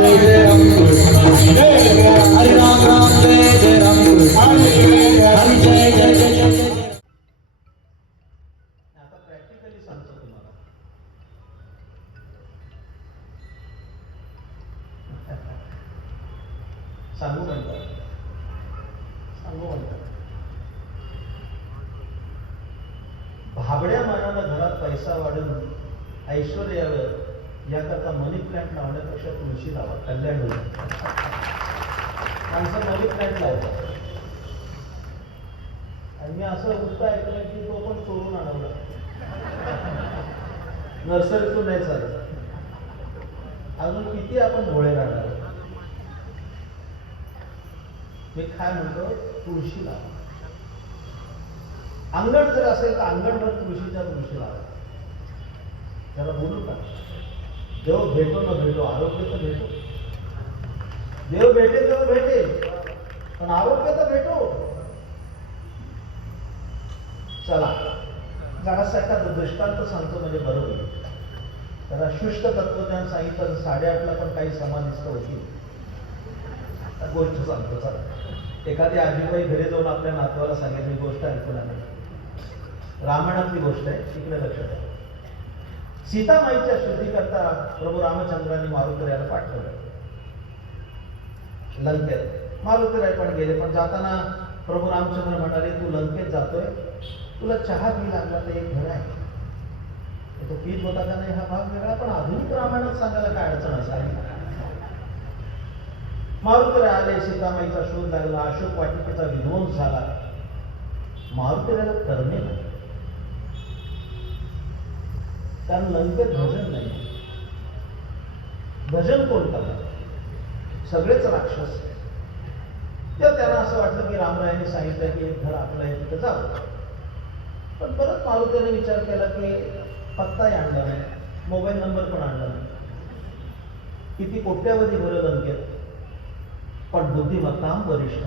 जय जय राम कृष्ण हरे राम राम जय जय राम कृष्ण हरे जय जय जय जय. आता प्रॅक्टिकली सांगतो तुम्हाला. सांगू म्हणतात भाबड्या मानानं घरात पैसा वाढून ऐश्वर्य यावं याकरता मनी प्लॅन्ट लावण्यापेक्षा तुळशी लावा, कल्याण होईल. माणसं मनी प्लॅन्ट लावतात आणि मी असं वृत्त ऐकलं की तो पण चोरून आणवला, नर्सरीतून नाही चालत. अजून किती आपण भोळे राहणार. मी काय म्हणतो, तुळशी लावा. अंगण जर असेल तर अंगणभर तुळशीच्या तुळशी लावा. त्याला बोलू का, देव भेटो न भेटो आरोग्य तर भेटो. देव भेटे तेव्हा भेटेल, पण आरोग्य तर भेटो. चला जरासा एखादा दृष्टांत सांगतो म्हणजे बरं होईल. त्याला शुष्क तत्वज्ञान सांगितलं. 8:30ला पण काही समाधिस्थ होती. गोष्ट सांगतो. चला, एखादी आजीबाई घरी जाऊन आपल्या नातवाला सांगितली गोष्ट ऐकून आली. रामायणातली गोष्ट आहे, तिकडे लक्ष द्या. सीतामाईच्या शुद्धीकरता प्रभू रामचंद्रांनी मारुतीरायाला पाठवलं लंकेत. मारुतीराय पण गेले, पण जाताना प्रभू रामचंद्र म्हणाले, तू लंकेत जातोय, तुला चहा पी लागला तर एक घर आहे. तो पीत होता का नाही हा भाग वेगळा, पण आधुनिक रामायणात सांगायला काय अडचण असावी. मारुतीराय आले, सीतामाईचा शोध लागला, अशोक वाटिकेचा विध्वंस झाला. मारुतीरायाला करणे नाही, कारण लंकेत भजन नाही. भजन कोण करणार, सगळेच राक्षस. तर त्यांना असं वाटलं की रामरायांनी सांगितलं की एक घर आपलं आहे तिथं जावं. पण परत मारुतीने विचार केला की पत्ताही आणला नाही, मोबाईल नंबर पण आणला नाही. किती कोट्यावधी घरं लंकेत, पण बुद्धिमत्ताम वरिष्ठ.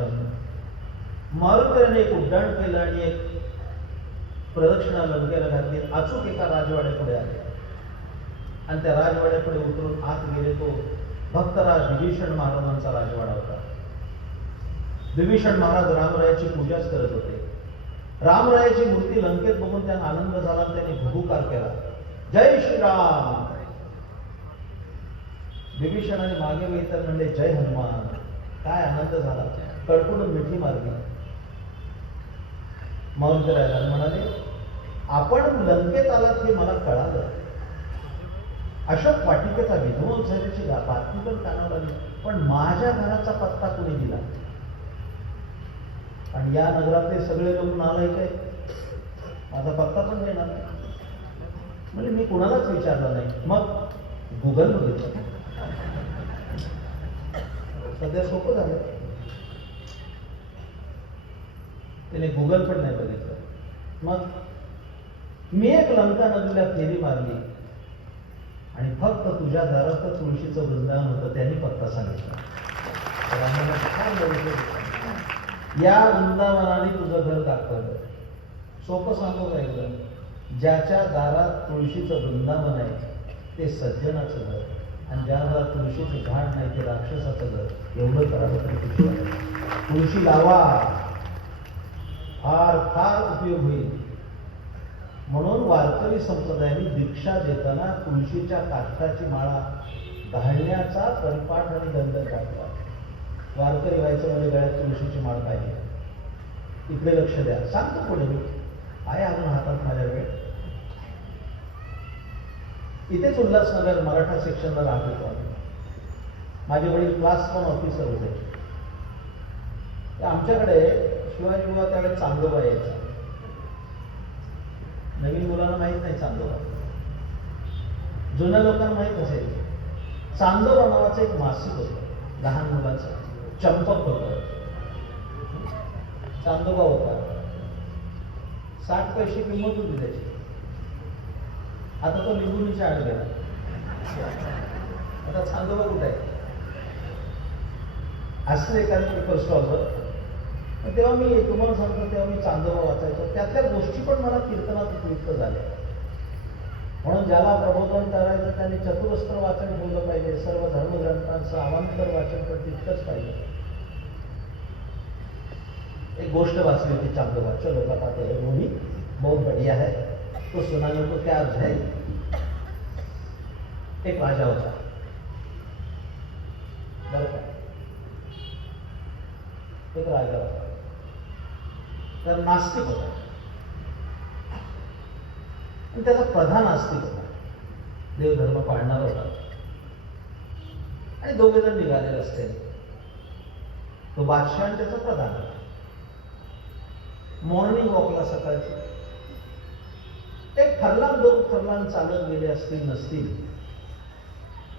मारुतीने एक उड्डाण केलं आणि एक प्रदक्षिणा लंकेला घातली. अचूक एका राजवाड्यापुढे आले आणि त्या राजवाड्यापुढे उतरून आत गेले. तो भक्तराज विभीषण महाराजांचा राजवाडा होता. विभीषण महाराज रामरायाची पूजाच करत होते. रामरायाची मूर्ती लंकेत बघून त्यांना आनंद झाला. त्यांनी भुभुकार केला, जय श्रीराम. विभीषणाने मागे वेळी म्हणले, जय हनुमान. काय आनंद झाला, कडकडून मिठी मारली. मारुतीरायाला म्हणाले, आपण लंकेत आलात हे मला कळालं. अशोक वाटिकेचा विध्वंस झाल्याची बातमी पण कानावर आली, पण माझ्या घराचा पत्ता कोणी दिला. आणि या नगरातले सगळे लोक नालायक आहेत, माझा पत्ता पण देणार नाही. म्हणजे मी कुणालाच विचारलं नाही. मग गुगल बघितलं. सध्या सोपं झालं, त्याने गुगल पण नाही बघितलं. मग मी एक लंका नदीला फेरी मारली आणि फक्त तुझ्या दारात तुळशीचं वृंदावन होतं, त्यांनी पत्ता सांगितला. या वृंदावनाने तुझं घर दाखवलं. सोपं सांगू का एकदम, ज्याच्या दारात तुळशीचं वृंदावन आहे ते सज्जनाचं घर, आणि ज्या दारात तुळशीचं झाड नाही ते राक्षसाचं घर. एवढं करावं तरी तुळशी लावा, फार फार उपयोग होईल. म्हणून वारकरी संप्रदायाने दीक्षा देताना तुळशीच्या काष्टाची माळा घालण्याचा परिपाठ आणि दंड टाकला. वारकरी व्हायचं म्हणजे गळ्यात तुळशीची माळ पाहिजे. इकडे लक्ष द्या, सांगतो पुढे मी आहे अजून हातात माझ्या वेळ. इथेच उल्हासनगर मराठा सेक्शनला राहत होतो आम्ही. माझे वडील क्लास 1 ऑफिसर होते. आमच्याकडे शिवाजी बुवा त्यावेळेस चांदोबा यायचा. नवीन मुलांना माहित नाही चांदोबा, जुन्या लोकांना माहित असेल. चांदोबा नावाचं एक मासिक होतं लहान मुलांचं, चंपक होतं. चांदोबा होता, 60 पैसे किंमत होती त्याची. आता तो निवडणुकीच्या आड गेला. आता चांदोबा कुठे आहे असं एखाद्या पेपर स्टॉलवर. तेव्हा मी तुम्हाला सांगतो, तेव्हा मी चांदोबा वाचायचो. त्यातल्या गोष्टी पण मला कीर्तनात उपयुक्त झाल्या. म्हणून ज्याला प्रबोधन करायचं त्यांनी चतुरस्त्र वाचन ठेवलं पाहिजे. सर्व धर्मग्रंथांचं अवांतर वाचन पण तितकंच पाहिजे. एक गोष्ट वाचली होती चांगलं, चलो बताते हैं, मूवी बहुत बढ़िया है, तो सुनाने को क्या अर्थ है. एक राजा होता बरं का, एक राजा होता, तर नास्तिक होता आणि त्याचा प्रधान नास्तिक होता, देवधर्म पाळणार होता. आणि दोघे जण निघाले रस्त्याने, तो बादशाह आणि त्याचा प्रधान. मॉर्निंग वॉकला सकाळची एक फरलांग 2 फरलांग चालत गेले असतील नसतील,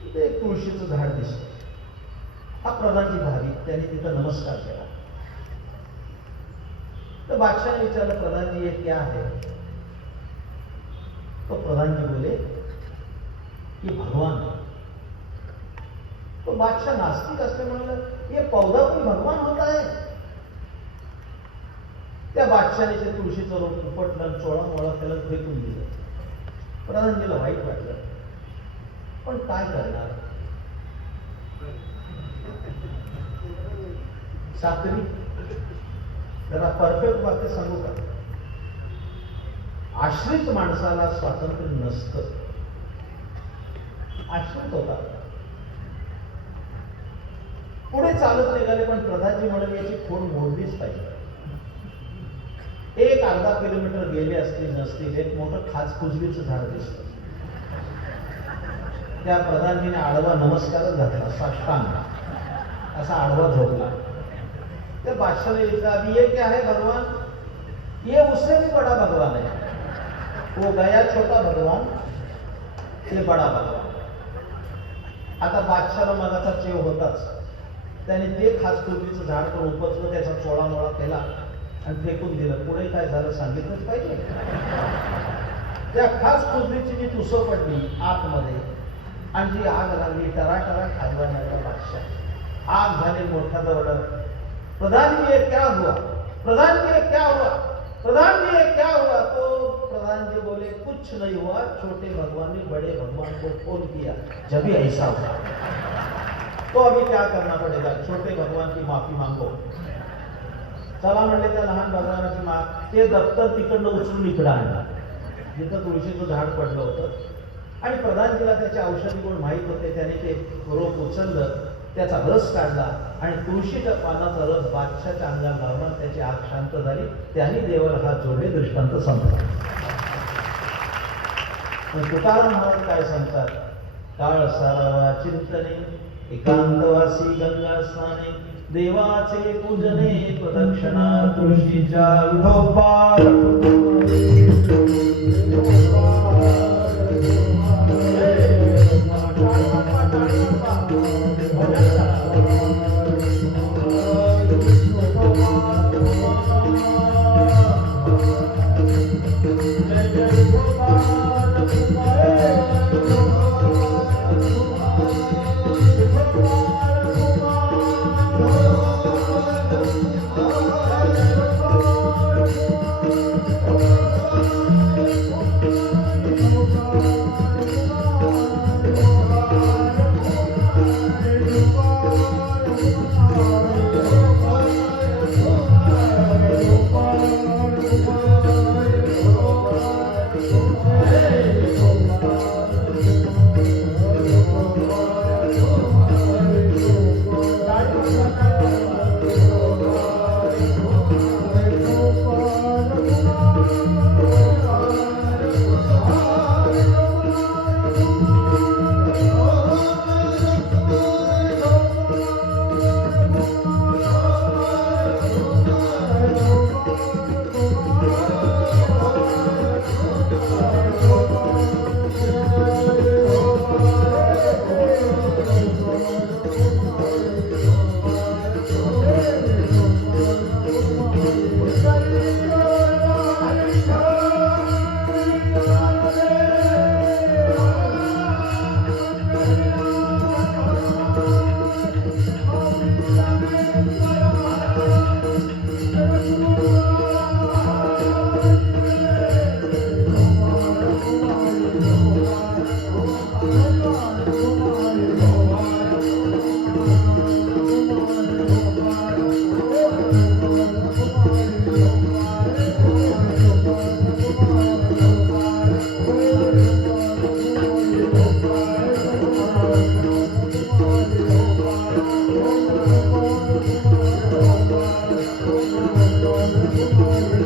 तिथे एक तुळशीचं झाड दिसतं. हा प्रधानजी भाविक, त्यांनी तिथं नमस्कार केला. तर बादशाहने विचारलं, प्रधानजी ये क्या है. तो प्रधानजी बोले कि भगवान. तो बादशाह नास्तिक असले म्हणलं, ये पौधा कोई भगवान होता है. त्या बादशाहाने ते तुळशीचं रोप उपटलं, चोळा मोळा त्याला फेकून दिलं. प्रधानजीला वाईट वाटलं, पण काय करणार. साखरी जरा परफेक्ट वाक्य सांगू का. आश्रित माणसाला स्वातंत्र्य नसतं. आश्रित होता, पुढे चालत निघाले, पण प्रधानजी म्हणाले याची खोड मोडलीच पाहिजे. एक अर्धा किलोमीटर गेले असतील नसतील, एक मोठं खाचखुजलीचं झाड दिसलं. त्या प्रधानजीने आडवा नमस्कारच घातला, साष्टांग असा आडवा झोपला. त्या बादशाहने विचारलं, अभी ये क्या है भगवान. ये उससे भी बड़ा भगवान है. वो गया छोटा भगवान, ये बड़ा भगवान. आता बादशाहला मगाचा चेव होताच. त्याने ते खाचखुजलीचं झाड तर उपसलं, त्याचा चोळा मोळा केला आणि फेकून दिलं. पुढे काय झालं सांगितलंच पाहिजे. त्या खाचखुजलीची जी तुसं पडली आतमध्ये आणि जी आग लागली, टराटरा खाजवाण्याचा बादशाह. आग झाली, मोठा दरड. प्रधान जी ये क्या हुआ, प्रधान जी ये क्या हुआ, प्रधान जी ये क्या हुआ. तो प्रधान जी बोले कुछ नहीं हुआ, छोटे भगवान ने बड़े भगवान को फोन किया, जब भी ऐसा हुआ. तो अभी क्या करना पड़ेगा, छोटे भगवान की माफी मांगो. चला म्हणले त्या लहान भगवानाची माग. ते दप्तर तिकडनं उचलून इकडं आणलं जिथं तुळशीचं झाड पडलं होतं. आणि प्रधानजीला त्याचे औषधी गुण माहीत होते. त्याने ते रोप उचललं, त्याचा रस काढला आणि तुळशीच्या पानाचा रस बादशाच्या अंगाला लावला. त्याची आग शांत झाली. त्यांनी देवाला हात जोडले. दृष्टांत संपला. पण तुकाराम महाराज काय सांगतात, काळ सारावा चिंतने, एकांतवासी गंगा स्नाने, देवाचे पूजने, प्रदक्षिणा तुळशीच्या विठोबा. Thank you.